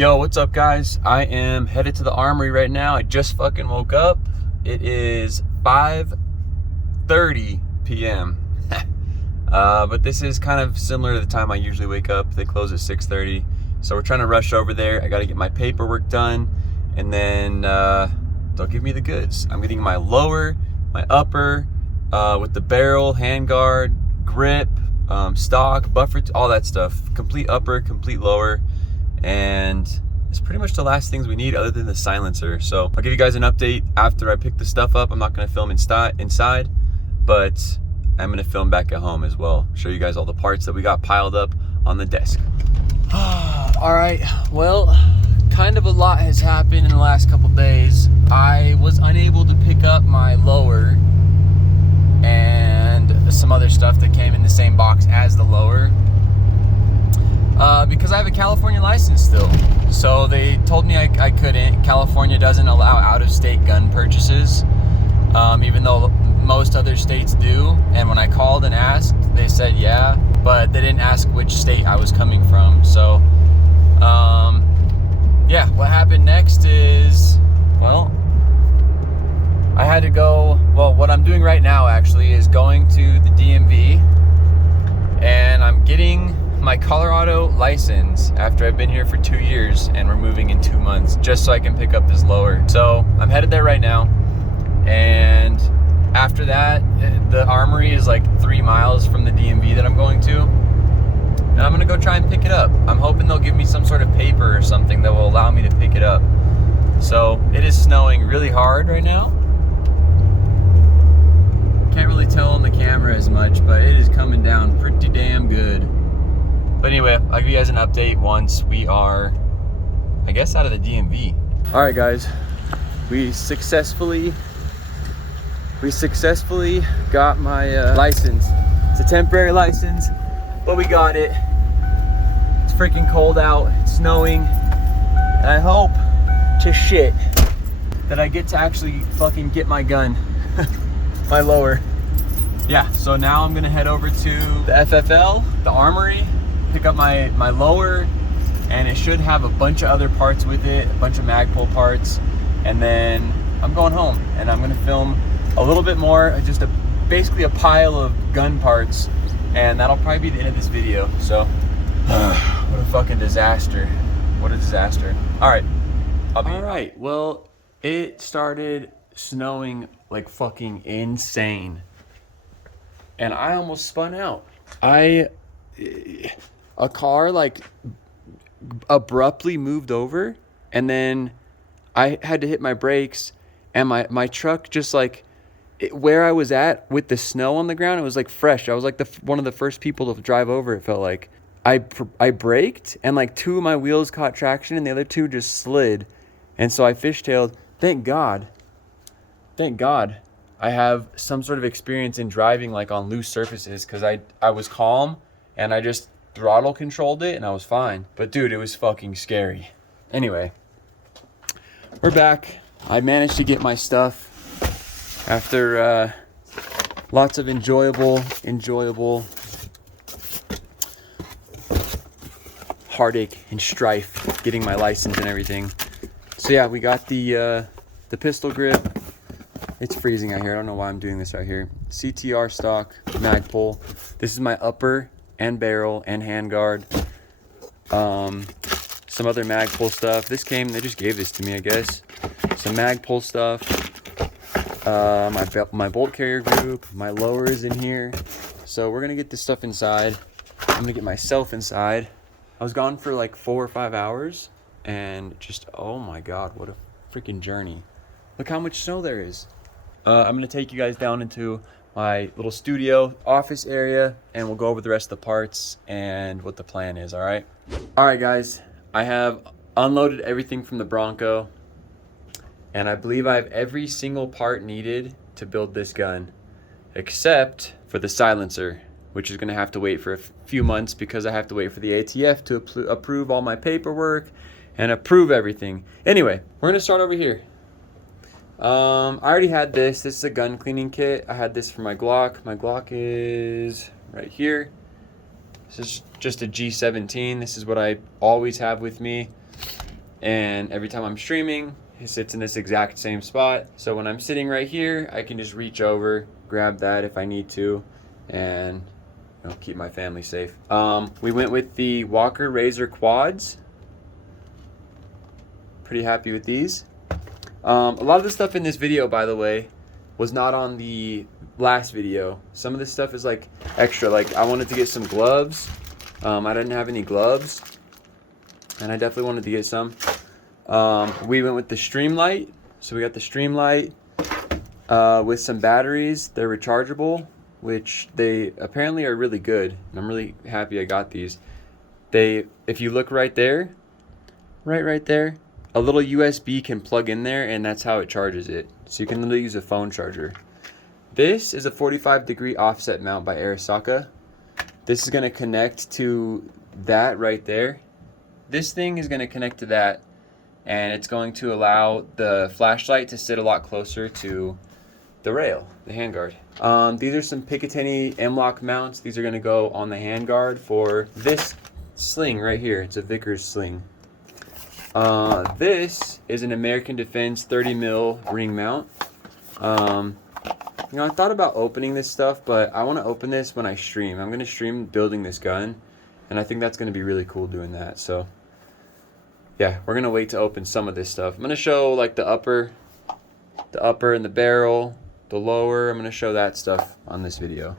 Yo, what's up guys? I am headed to the armory right now. I just fucking woke up. It is 5:30 p.m. But this is kind of similar to the time I usually wake up. They close at 6:30. So we're trying to rush over there. I gotta get my paperwork done and then they'll give me the goods. I'm getting my lower, my upper, with the barrel, handguard, grip, stock, buffer, all that stuff. Complete upper, complete lower. And it's pretty much the last things we need other than the silencer. So I'll give you guys an update after I pick the stuff up. I'm not gonna film inside, but I'm gonna film back at home as well. Show you guys all the parts that we got piled up on the desk. All right, well, kind of a lot has happened in the last couple days. I was unable to pick up my lower and some other stuff that came in the same box as the lower. Because I have a California license still. So they told me I couldn't. California doesn't allow out-of-state gun purchases, even though most other states do. And when I called and asked, they said yeah, but they didn't ask which state I was coming from. So, yeah, what happened next is, well, I had to go, well, what I'm doing right now actually is going to the DMV, and I'm getting my Colorado license after I've been here for 2 years and we're moving in 2 months, just so I can pick up this lower. So I'm headed there right now, and after that, the armory is like 3 miles from the DMV that I'm going to, and I'm gonna go try and pick it up. I'm hoping they'll give me some sort of paper or something that will allow me to pick it up. So it is snowing really hard right now. Can't really tell on the camera as much, but it is coming down pretty damn good. But anyway, I'll give you guys an update once we are, I guess, out of the DMV. All right, guys, we successfully got my license. It's a temporary license, but we got it. It's freaking cold out, it's snowing, and I hope to shit that I get to actually fucking get my gun, my lower. Yeah, so now I'm gonna head over to the FFL, the armory, pick up my lower, and it should have a bunch of other parts with it, a bunch of Magpul parts, and then I'm going home and I'm gonna film a little bit more, just basically a pile of gun parts, and that'll probably be the end of this video. So what a fucking disaster, what a disaster. All right, well, it started snowing like fucking insane, and I almost spun out. A car like abruptly moved over, and then I had to hit my brakes, and my truck just like, where I was at with the snow on the ground, it was like fresh. I was like one of the first people to drive over, it felt like. I braked, and like 2 of my wheels caught traction and the other 2 just slid, and so I fishtailed. Thank God I have some sort of experience in driving like on loose surfaces, because I was calm and I just throttle controlled it and I was fine. But dude, it was fucking scary. Anyway, we're back. I managed to get my stuff after lots of enjoyable heartache and strife getting my license and everything. So yeah, we got the pistol grip. It's freezing out here. I don't know why I'm doing this right here. CTR stock Magpul. This is my upper and barrel and handguard. Some other Magpul stuff. They just gave this to me, I guess. Some Magpul stuff. My bolt carrier group. My lower is in here. So we're gonna get this stuff inside. I'm gonna get myself inside. I was gone for like 4 or 5 hours, and just, oh my God, what a freaking journey. Look how much snow there is. I'm gonna take you guys down into my little studio office area, and we'll go over the rest of the parts and what the plan is. All right, guys, I have unloaded everything from the Bronco, and I believe I have every single part needed to build this gun, except for the silencer, which is gonna have to wait for a few months because I have to wait for the ATF to approve all my paperwork and approve everything. Anyway, we're gonna start over here. I already had this. This is a gun cleaning kit. I had this for my Glock. My Glock is right here. This is just a G17. This is what I always have with me. and every time I'm streaming, it sits in this exact same spot. So when I'm sitting right here, I can just reach over, grab that if I need to, and keep my family safe. We went with the Walker Razor quads. Pretty happy with these. A lot of the stuff in this video, by the way, was not on the last video. Some of this stuff is like extra. Like I wanted to get some gloves. I didn't have any gloves, and I definitely wanted to get some. We went with the Streamlight. So we got the Streamlight with some batteries. They're rechargeable, which they apparently are really good. And I'm really happy I got these. If you look right there, right there, a little USB can plug in there, and that's how it charges it. So you can literally use a phone charger. This is a 45-degree offset mount by Arasaka. This is going to connect to that right there. This thing is going to connect to that, and it's going to allow the flashlight to sit a lot closer to the rail, the handguard. These are some Picatinny M-Lock mounts. These are going to go on the handguard for this sling right here. It's a Vickers sling. This is an American Defense 30 mil ring mount. I thought about opening this stuff, but I want to open this when I stream. I'm going to stream building this gun, and I think that's going to be really cool doing that. So yeah, we're going to wait to open some of this stuff. I'm going to show like the upper and the barrel, the lower. I'm going to show that stuff on this video.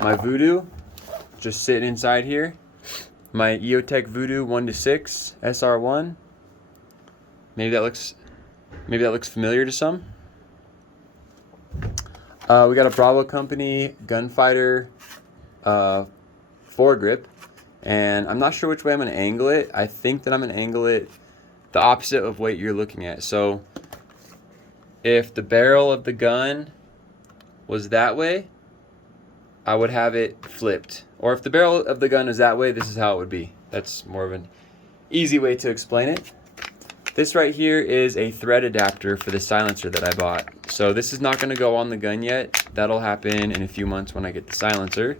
My Voodoo just sitting inside here. My EOTech Voodoo 1-6 SR1. Maybe that looks familiar to some. We got a Bravo Company Gunfighter foregrip, and I'm not sure which way I'm going to angle it. I think that I'm going to angle it the opposite of what you're looking at. So if the barrel of the gun was that way, I would have it flipped. Or if the barrel of the gun is that way, this is how it would be. That's more of an easy way to explain it. This right here is a thread adapter for the silencer that I bought. So this is not going to go on the gun yet. That'll happen in a few months when I get the silencer.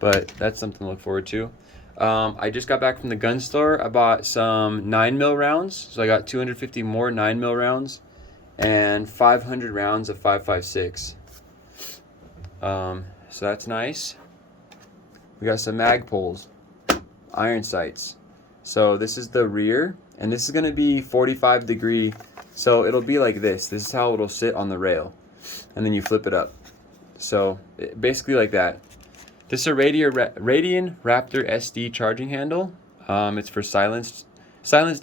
But that's something to look forward to. I just got back from the gun store. I bought some 9mm rounds. So I got 250 more 9mm rounds and 500 rounds of 5.56. So that's nice. We got some Magpuls, iron sights. So this is the rear, and this is going to be 45 degree. So it'll be like this. This is how it'll sit on the rail, and then you flip it up. So basically like that. This is a Radian Raptor SD charging handle. It's for silenced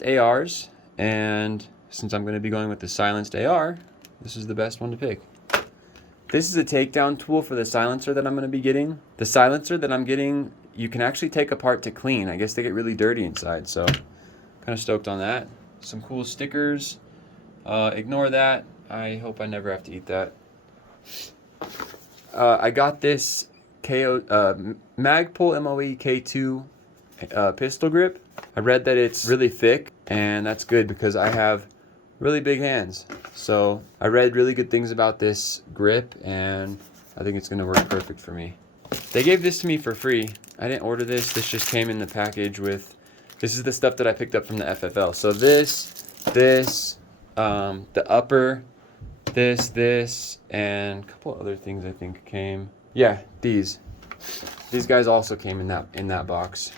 ARs, and since I'm going to be going with the silenced AR, this is the best one to pick. This is a takedown tool for the silencer that I'm going to be getting. The silencer that I'm getting, you can actually take apart to clean. I guess they get really dirty inside, so kind of stoked on that. Some cool stickers. Ignore that. I hope I never have to eat that. I got this Magpul MOE K2 pistol grip. I read that it's really thick, and that's good because I have really big hands. So I read really good things about this grip, and I think it's going to work perfect for me. They gave this to me for free. I didn't order this. This just came in the package with, this is the stuff that I picked up from the FFL. So this, the upper, this, and a couple other things I think came. Yeah, these guys also came in that box.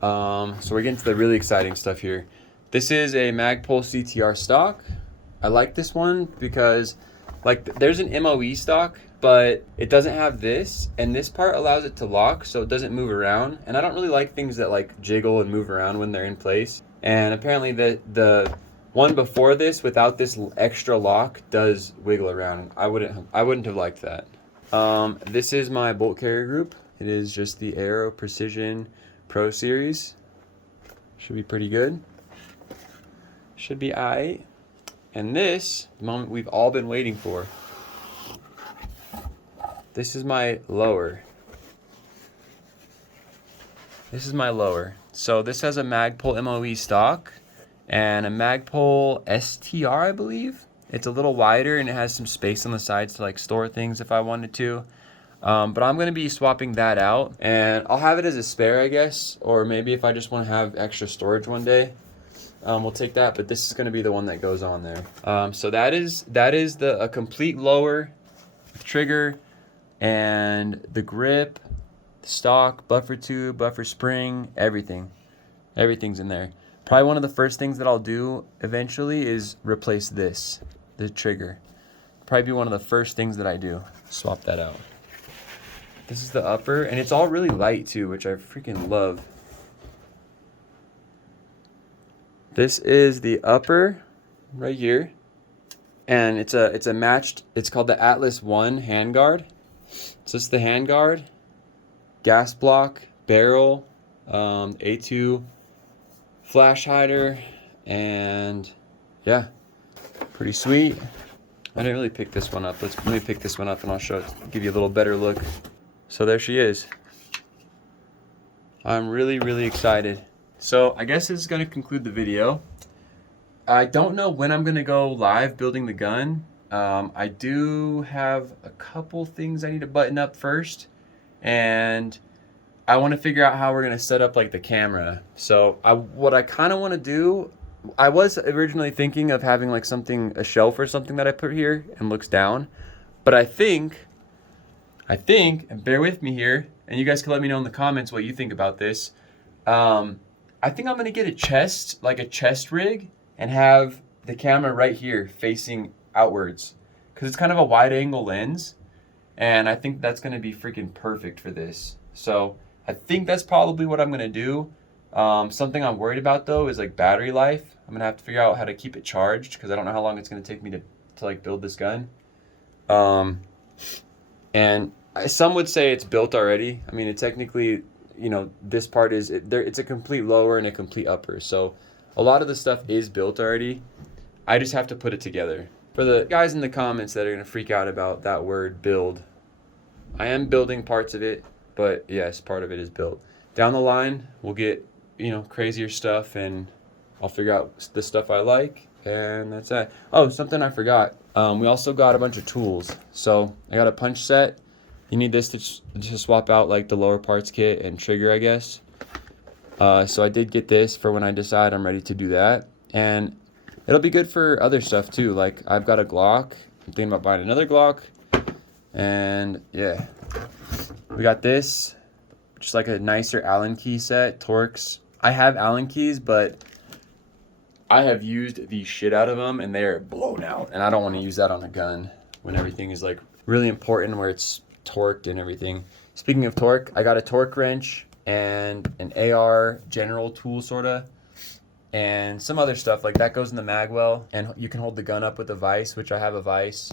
So we're getting to the really exciting stuff here. This is a Magpul Ctr Stock. I like this one because like there's an MOE stock, but it doesn't have this, and this part allows it to lock so it doesn't move around. And I don't really like things that like jiggle and move around when they're in place. And apparently the one before this without this extra lock does wiggle around. I wouldn't have liked that. This is my bolt carrier group. It is just the Aero Precision Pro Series. Should be pretty good. Should be aight. And this, the moment we've all been waiting for. This is my lower. So this has a Magpul MOE stock and a Magpul STR, I believe. It's a little wider and it has some space on the sides to like store things if I wanted to. But I'm going to be swapping that out, and I'll have it as a spare, I guess, or maybe if I just want to have extra storage one day. we'll take that, but this is going to be the one that goes on there. So that is a complete lower, trigger, and the grip, the stock, buffer tube, buffer spring, everything's in there. Probably one of the first things that I'll do eventually is replace the trigger. Probably be one of the first things that I do. Swap that out. This is the upper, and it's all really light too, which I freaking love. This is the upper right here, and it's a matched, it's called the Atlas 1 handguard. So it's the handguard, gas block, barrel, A2 flash hider, and yeah, pretty sweet. I didn't really pick this one up. Let me pick this one up and I'll show it, give you a little better look. So there she is. I'm really, really excited. So I guess this is going to conclude the video. I don't know when I'm going to go live building the gun. I do have a couple things I need to button up first, and I want to figure out how we're going to set up like the camera. So what I kind of want to do, I was originally thinking of having like a shelf or something that I put here and looks down, but I think, and bear with me here, and you guys can let me know in the comments what you think about this. I think I'm gonna get a chest rig, and have the camera right here facing outwards, because it's kind of a wide angle lens, and I think that's gonna be freaking perfect for this. So I think that's probably what I'm gonna do. Something I'm worried about though is like battery life. I'm gonna have to figure out how to keep it charged, because I don't know how long it's gonna take me to like build this gun. And some would say it's built already. I mean, it technically, you know, this part is it's a complete lower and a complete upper, so a lot of the stuff is built already. I just have to put it together. For the guys in the comments that are gonna freak out about that word build, I am building parts of it, but yes, part of it is built. Down the line we'll get, you know, crazier stuff, and I'll figure out the stuff I like, and that's it. Oh, something I forgot, we also got a bunch of tools. So I got a punch set. You need this to swap out like the lower parts kit and trigger, I guess. So I did get this for when I decide I'm ready to do that. And it'll be good for other stuff too. Like I've got a Glock. I'm thinking about buying another Glock. And yeah, we got this, just like a nicer Allen key set, Torx. I have Allen keys, but I have used the shit out of them and they're blown out. And I don't want to use that on a gun when everything is like really important, where it's torqued and everything. Speaking of torque, I got a torque wrench and an AR general tool sorta, and some other stuff like that goes in the magwell, and you can hold the gun up with a vise, which I have a vise.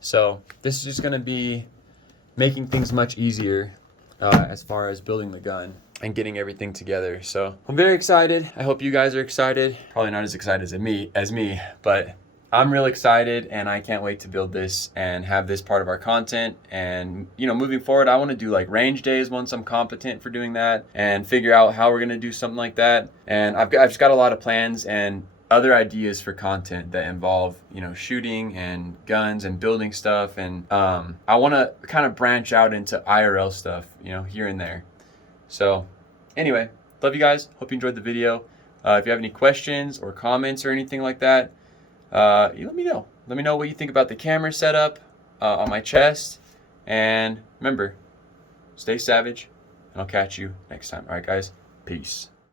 So this is just gonna be making things much easier as far as building the gun and getting everything together. So I'm very excited. I hope you guys are excited. Probably not as excited as me, but I'm real excited, and I can't wait to build this and have this part of our content. And, you know, moving forward, I want to do like range days once I'm competent for doing that, and figure out how we're going to do something like that. And I've just got a lot of plans and other ideas for content that involve, you know, shooting and guns and building stuff. And I want to kind of branch out into IRL stuff, you know, here and there. So anyway, love you guys. Hope you enjoyed the video. If you have any questions or comments or anything like that, you let me know. Let me know what you think about the camera setup on my chest. And remember, stay savage, and I'll catch you next time. All right, guys, peace.